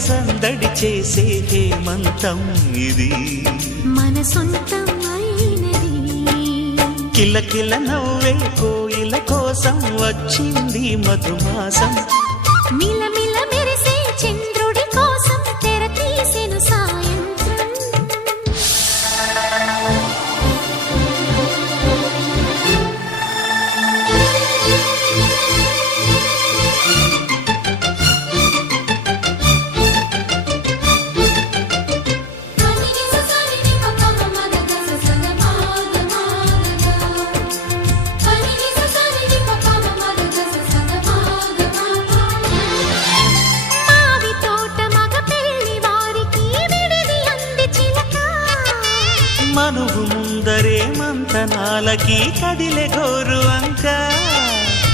సందడి చేసే హేమంతం ఇది మన సొంతం అయినది కిలకిల నవ్వే కోయిల కోసం వచ్చింది మధుమాసం మిలమిల మెరిసే చంద్రుడి కోసం తెర తీసెను సాయంత్రం మనువు ముందరే మంతనాలకి కదిలే గోరు అంక